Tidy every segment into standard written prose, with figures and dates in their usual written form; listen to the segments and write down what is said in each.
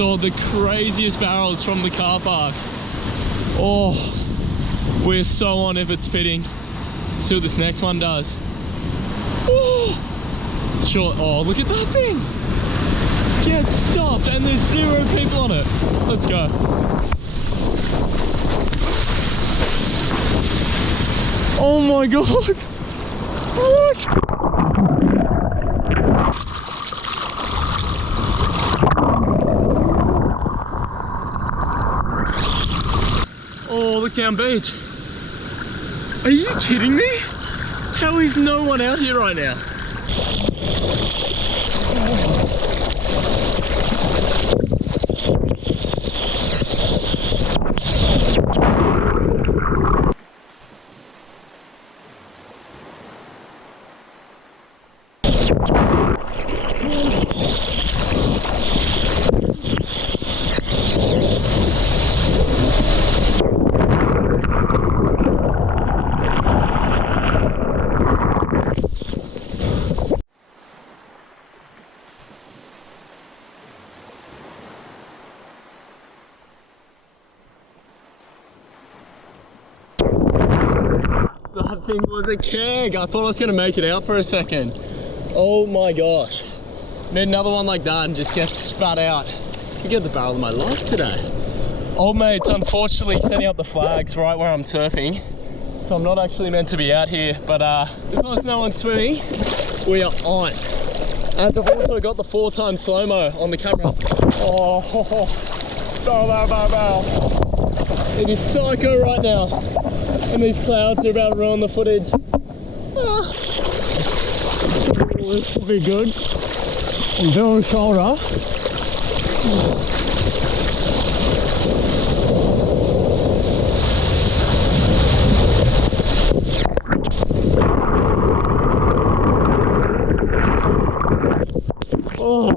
saw the craziest barrels from the car park. Oh, we're so on if it's fitting. Let's see what this next one does. Oh, sure. Oh, look at that thing. Get stopped, and there's 0 people on it. Let's go. Oh my god. Look. Oh, look down beach. Are you kidding me? How is no one out here right now? That thing was a keg. I thought I was going to make it out for a second. Oh my gosh. Made another one like that and just gets spat out. Could get the barrel of my life today. Old mate's unfortunately setting up the flags right where I'm surfing. So I'm not actually meant to be out here, but as long as no one's swimming, we are on. And I've also got the 4x slow-mo on the camera. Oh, barrel, barrel, barrel, barrel. It is psycho right now. And these clouds are about to ruin the footage. Ah. This will be good. I'm doing shoulder. Oh,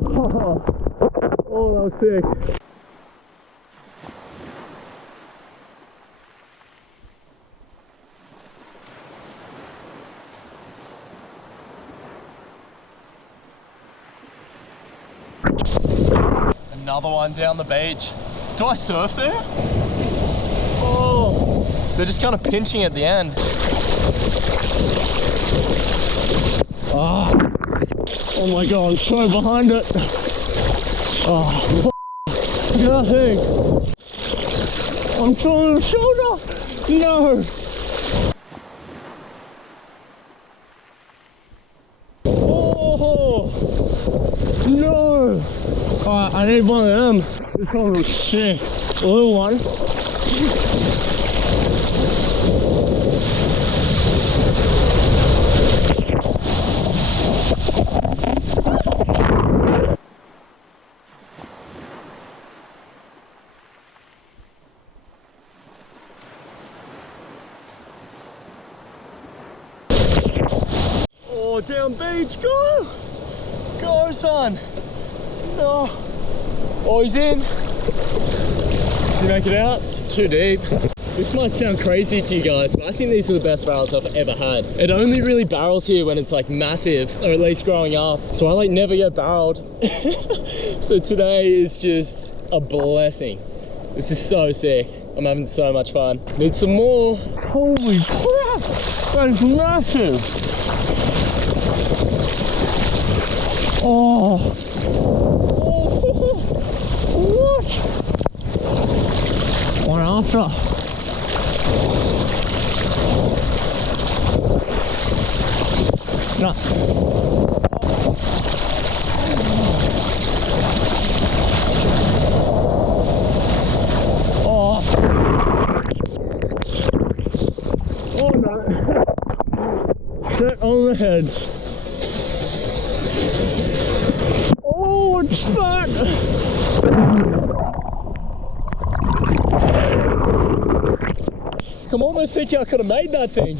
that was sick. Another one down the beach. Do I surf there? Oh, they're just kind of pinching at the end. Oh my god, I'm so behind it. Oh, nothing. I'm trying to shoulder. No. Oh, no. Alright, I need one of them. This one looks sick. A little one. Oh, down beach, go! Go, son! No! Oh, he's in! Did you make it out? Too deep. This might sound crazy to you guys, but I think these are the best barrels I've ever had. It only really barrels here when it's like massive, or at least growing up. So I like never get barreled. So today is just a blessing. This is so sick. I'm having so much fun. Need some more. Holy crap! That's massive! Oh! What? One after. No. Oh. Oh no. Set on the head. Oh, it's fat. I'm almost thinking I could have made that thing.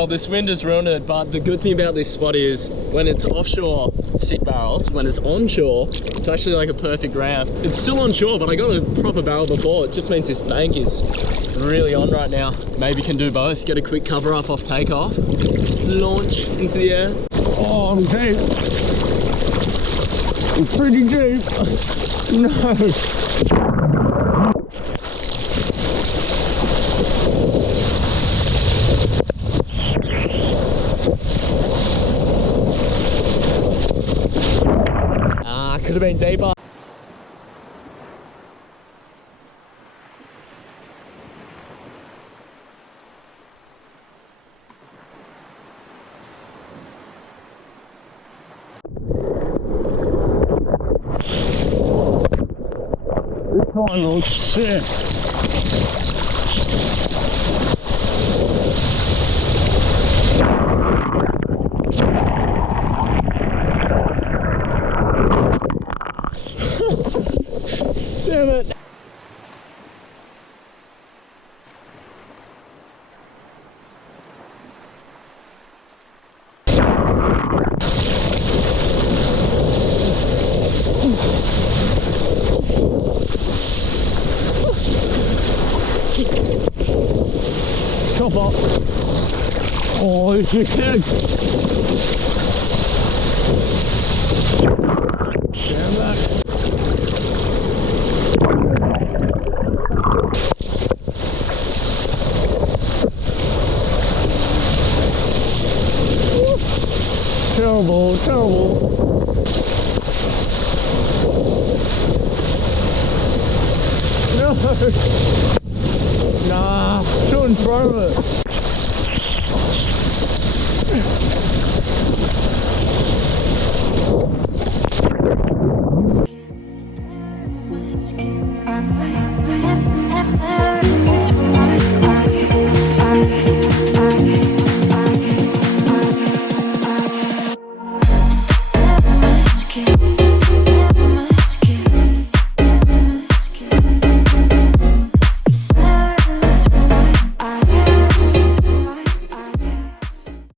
Well, this wind has ruined it, but the good thing about this spot is when it's offshore, sick barrels. When it's onshore, it's actually like a perfect ramp. It's still onshore, but I got a proper barrel before. It just means this bank is really on right now. Maybe can do both. Get a quick cover up off takeoff, launch into the air. Oh, I'm deep. I'm pretty deep. No. Could have been deeper. This one looks sick. Damn it. Chop up. Oh, this is good. Damn that. Terrible, terrible. No. Nah, shouldn't throw it.